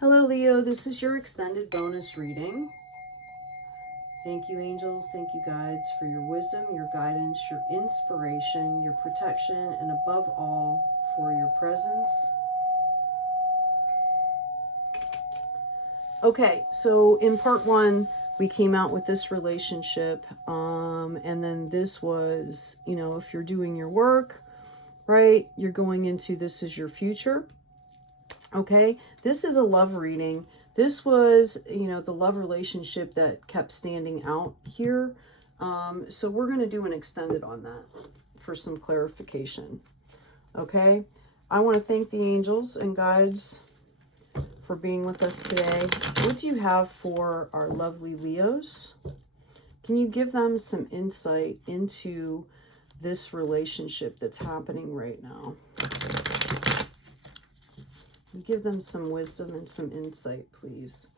Hello, Leo. This is your extended bonus reading. Thank you, angels. Thank you, guides, for your wisdom, your guidance, your inspiration, your protection, and above all, for your presence. Okay, so in part one, we came out with this relationship. And then this was, if you're doing your work, right, you're going into this is your future. Okay, this is a love reading. This was, the love relationship that kept standing out here. So we're going to do an extended on that for some clarification. Okay, I want to thank the angels and guides for being with us today. What do you have for our lovely Leos? Can you give them some insight into this relationship that's happening right now? Give them some wisdom and some insight, please.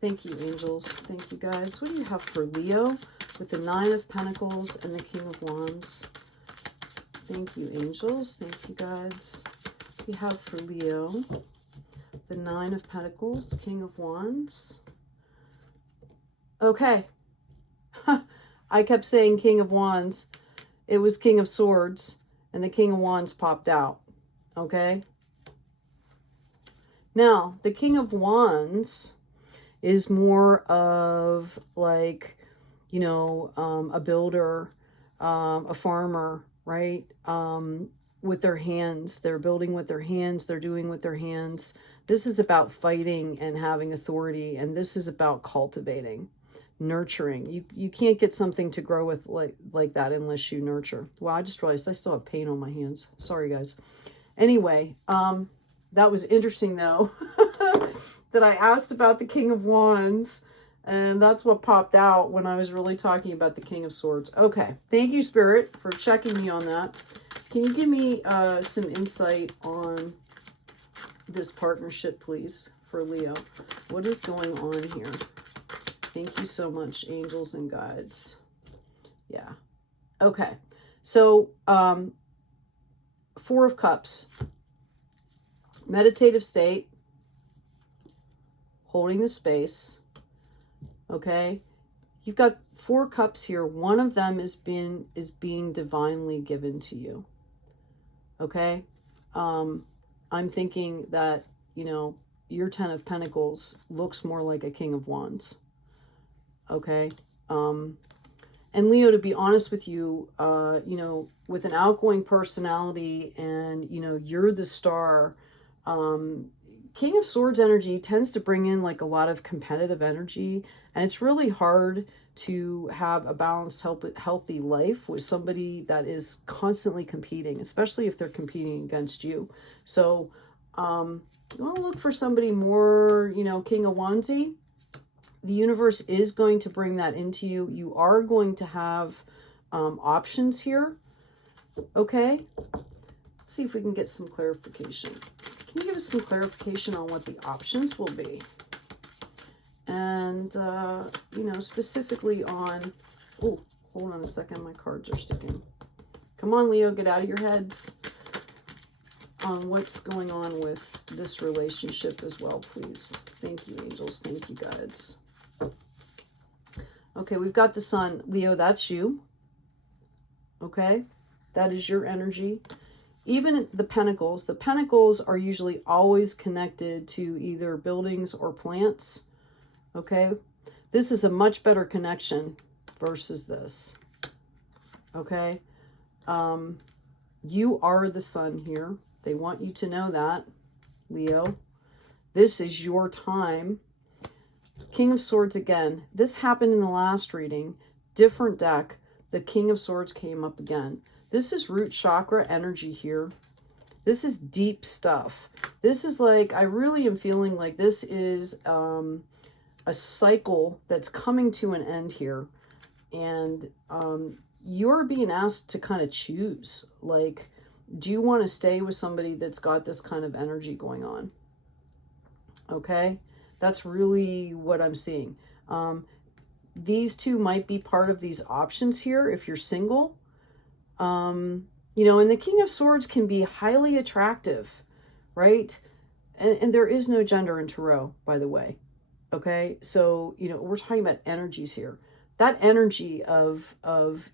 Thank you, angels. Thank you, guides. What do you have for Leo with the Nine of Pentacles and the King of Wands? Thank you, angels. Thank you, guides. What do you have for Leo? The Nine of Pentacles, King of Wands. Okay. I kept saying King of Wands. It was King of Swords, and the King of Wands popped out. Okay. Now, the King of Wands is more of like, a builder, a farmer, right? With their hands. They're building with their hands. They're doing with their hands. This is about fighting and having authority. And this is about cultivating, nurturing. You can't get something to grow with like that unless you nurture. Wow, I just realized I still have paint on my hands. Sorry, guys. Anyway, that was interesting, though, that I asked about the King of Wands, and that's what popped out when I was really talking about the King of Swords. Okay, thank you, Spirit, for checking me on that. Can you give me some insight on this partnership, please, for Leo? What is going on here? Thank you so much, angels and guides. Yeah. Okay, so Four of Cups. Meditative state, holding the space. Okay, you've got Four Cups here. One of them is being divinely given to you. Okay, I'm thinking that your Ten of Pentacles looks more like a King of Wands. Okay, and Leo, to be honest with you, with an outgoing personality, and you're the star. King of Swords energy tends to bring in like a lot of competitive energy, and it's really hard to have a balanced, healthy life with somebody that is constantly competing, especially if they're competing against you. So you want to look for somebody more, King of Wandsy. The universe is going to bring that into you. You are going to have options here. Okay, let's see if we can get some clarification. Can you give us some clarification on what the options will be? And, specifically on... Oh, hold on a second. My cards are sticking. Come on, Leo, get out of your heads. On what's going on with this relationship as well, please. Thank you, angels. Thank you, guides. Okay, we've got the Sun. Leo, that's you. Okay? That is your energy. Even the Pentacles are usually always connected to either buildings or plants. Okay, this is a much better connection versus this. Okay, you are the Sun here. They want you to know that, Leo. This is your time. King of Swords again. This happened in the last reading. Different deck. The King of Swords came up again. This is root chakra energy here. This is deep stuff. This is like, I really am feeling like this is a cycle that's coming to an end here. And you're being asked to kind of choose. Like, do you want to stay with somebody that's got this kind of energy going on? Okay? That's really what I'm seeing. These two might be part of these options here if you're single. And the King of Swords can be highly attractive, right? and there is no gender in tarot, by the way. Okay, so, you know, we're talking about energies here. That energy of,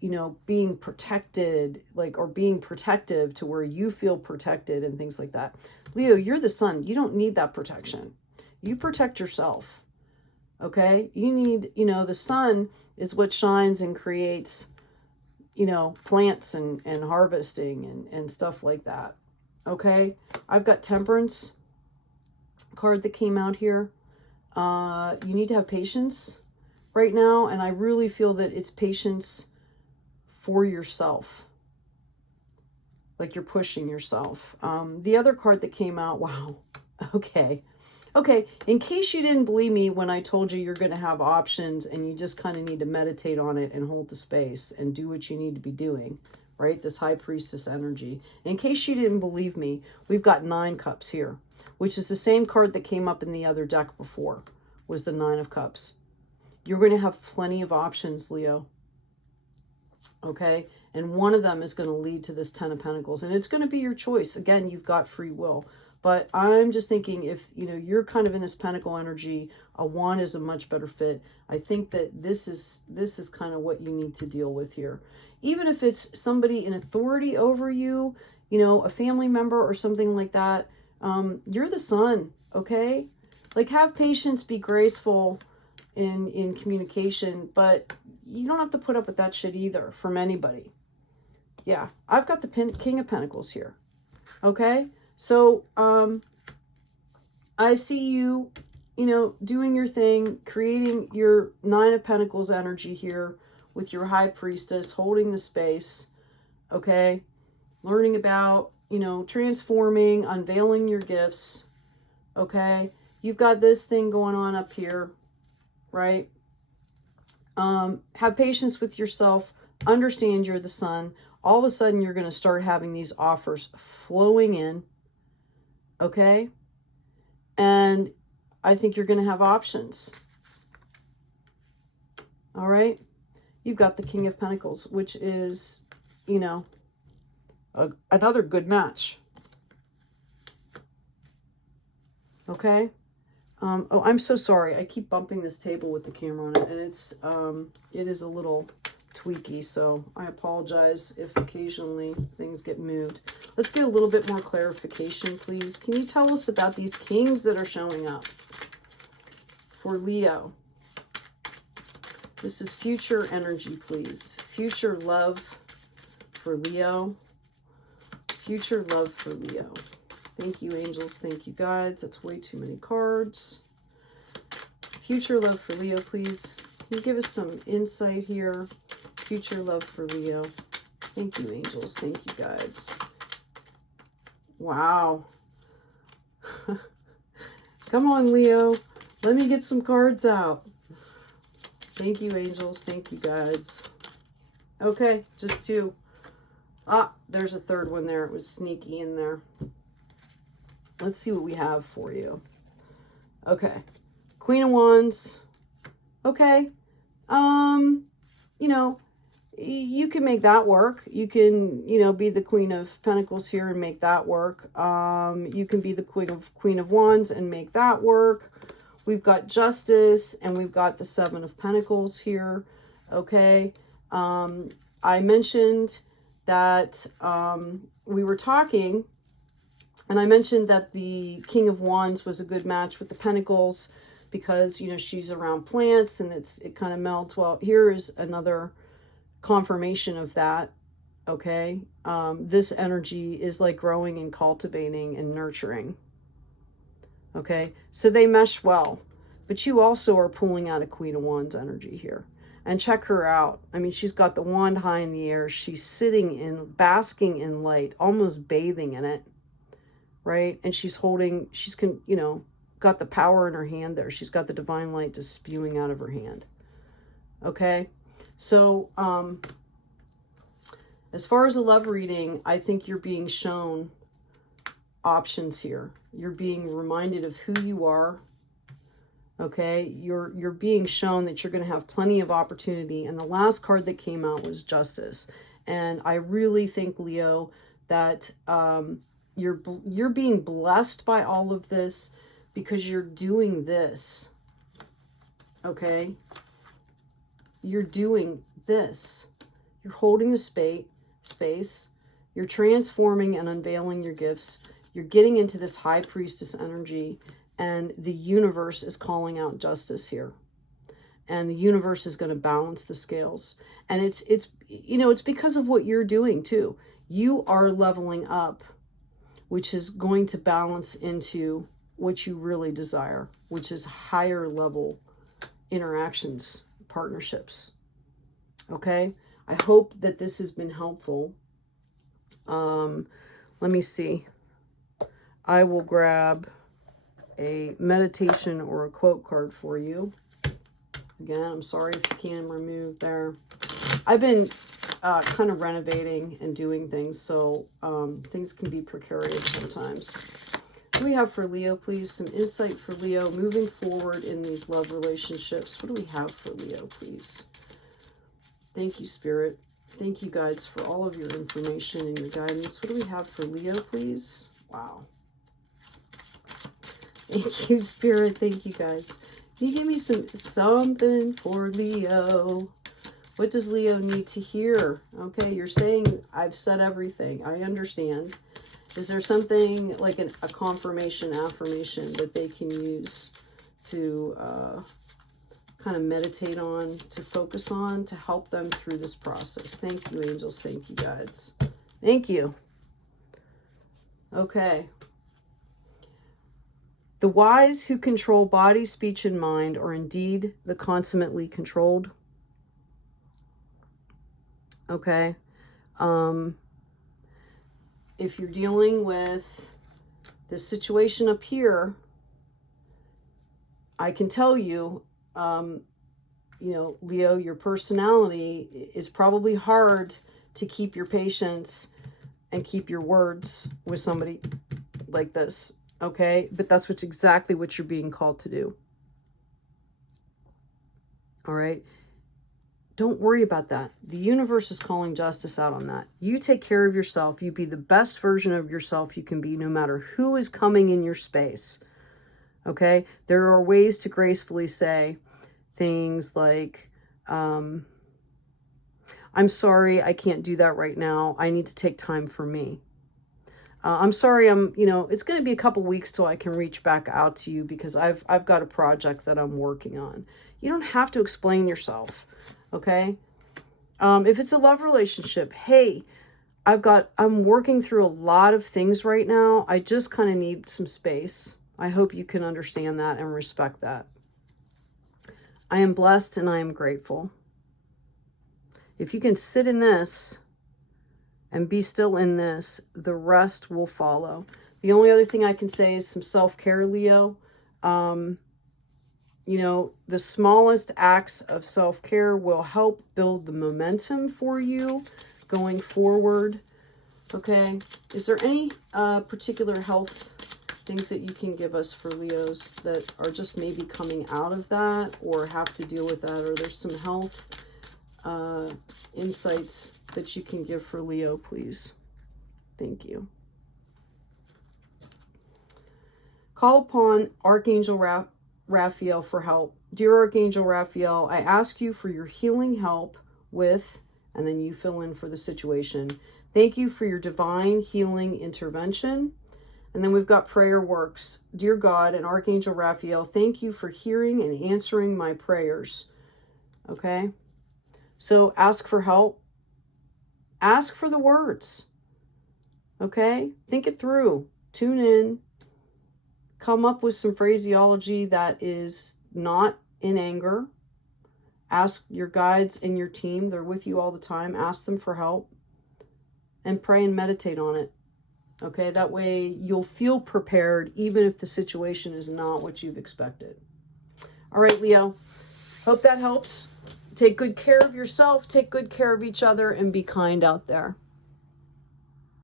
you know, being protected, like, or being protective to where you feel protected and things like that. Leo, you're the sun. You don't need that protection. You protect yourself. Okay, you need, you know, the sun is what shines and creates, you know, plants and harvesting and stuff like that. Okay, I've got Temperance card that came out here. You need to have patience right now, and I really feel that it's patience for yourself. Like you're pushing yourself. The other card that came out, wow, okay. Okay, in case you didn't believe me when I told you you're going to have options and you just kind of need to meditate on it and hold the space and do what you need to be doing, right? This High Priestess energy. In case you didn't believe me, we've got 9 cups here, which is the same card that came up in the other deck before, was the 9 of Cups. You're going to have plenty of options, Leo. Okay? And one of them is going to lead to this 10 of Pentacles. And it's going to be your choice. Again, you've got free will. But I'm just thinking if, you know, you're kind of in this Pentacle energy, a wand is a much better fit. I think that this is kind of what you need to deal with here. Even if it's somebody in authority over you, you know, a family member or something like that, you're the sun, okay? Like, have patience, be graceful in communication, but you don't have to put up with that shit either from anybody. Yeah, I've got the King of Pentacles here, okay? So, I see you, you know, doing your thing, creating your 9 of Pentacles energy here with your High Priestess, holding the space, okay? Learning about, you know, transforming, unveiling your gifts, okay? You've got this thing going on up here, right? Have patience with yourself. Understand you're the sun. All of a sudden, you're going to start having these offers flowing in, okay? And I think you're going to have options. All right? You've got the King of Pentacles, which is, you know, another good match. Okay? Oh, I'm so sorry. I keep bumping this table with the camera on it, and it is a little tweaky, so I apologize if occasionally things get moved. Let's get a little bit more clarification, please. Can you tell us about these kings that are showing up for Leo? This is future energy, please. Future love for Leo. Future love for Leo. Thank you, angels. Thank you, guides. That's way too many cards. Future love for Leo, please. Can you give us some insight here? Future love for Leo. Thank you, angels. Thank you, guides. Wow. Come on, Leo. Let me get some cards out. Thank you, angels. Thank you, guides. Okay, just 2. Ah, there's a third one there. It was sneaky in there. Let's see what we have for you. Okay. Queen of Wands. Okay. You know, you can make that work. You can, you know, be the Queen of Pentacles here and make that work. You can be the Queen of Wands and make that work. We've got Justice and we've got the 7 of Pentacles here. Okay. I mentioned that we were talking, and I mentioned that the King of Wands was a good match with the Pentacles because, you know, she's around plants and it kind of melts. Well, here is another confirmation of that, okay? This energy is like growing and cultivating and nurturing, okay? So they mesh well, but you also are pulling out a Queen of Wands energy here. And check her out. I mean, she's got the wand high in the air. She's basking in light, almost bathing in it, right? And she's holding, you know, got the power in her hand there. She's got the divine light just spewing out of her hand. Okay? So, as far as a love reading, I think you're being shown options here. You're being reminded of who you are. Okay, you're being shown that you're going to have plenty of opportunity. And the last card that came out was Justice. And I really think, Leo, that You're being blessed by all of this because you're doing this. Okay? You're doing this. You're holding the space. You're transforming and unveiling your gifts. You're getting into this high priestess energy, and the universe is calling out justice here. And the universe is going to balance the scales. And it's because of what you're doing too. You are leveling up, which is going to balance into what you really desire, which is higher level interactions, partnerships. Okay? I hope that this has been helpful. Let me see. I will grab a meditation or a quote card for you. Again, I'm sorry if the camera moved there. I've been kind of renovating and doing things, so things can be precarious sometimes. What do we have for Leo, please? Some insight for Leo moving forward in these love relationships. What do we have for Leo, please? Thank you, Spirit. Thank you, guides, for all of your information and your guidance. What do we have for Leo, please? Wow. Thank you, Spirit. Thank you, guys. Can you give me something for Leo? What does Leo need to hear? Okay, you're saying I've said everything. I understand. Is there something like a confirmation, affirmation that they can use to kind of meditate on, to focus on, to help them through this process? Thank you, angels. Thank you, guides. Thank you. Okay. The wise who control body, speech, and mind are indeed the consummately controlled. Okay. If you're dealing with this situation up here, I can tell you, Leo, your personality is probably hard to keep your patience and keep your words with somebody like this. Okay, but that's exactly what you're being called to do. All right. Don't worry about that. The universe is calling justice out on that. You take care of yourself. You be the best version of yourself you can be, no matter who is coming in your space. Okay. There are ways to gracefully say things like, I'm sorry, I can't do that right now. I need to take time for me. I'm sorry, it's going to be a couple weeks till I can reach back out to you because I've got a project that I'm working on. You don't have to explain yourself, okay? If it's a love relationship, hey, I'm working through a lot of things right now. I just kind of need some space. I hope you can understand that and respect that. I am blessed and I am grateful. If you can sit in this and be still in this, the rest will follow. The only other thing I can say is some self-care, Leo. The smallest acts of self-care will help build the momentum for you going forward. Okay. Is there any particular health things that you can give us for Leos that are just maybe coming out of that or have to deal with that? Or there's some health insights that you can give for Leo, please. Thank you. Call upon Archangel Raphael for help. Dear Archangel Raphael, I ask you for your healing help with, and then you fill in for the situation. Thank you for your divine healing intervention. And then we've got prayer works. Dear God and Archangel Raphael, thank you for hearing and answering my prayers. Okay? So ask for help. Ask for the words. Okay? Think it through. Tune in. Come up with some phraseology that is not in anger. Ask your guides and your team. They're with you all the time. Ask them for help. And pray and meditate on it. Okay? That way you'll feel prepared even if the situation is not what you've expected. All right, Leo. Hope that helps. Take good care of yourself, take good care of each other, and be kind out there.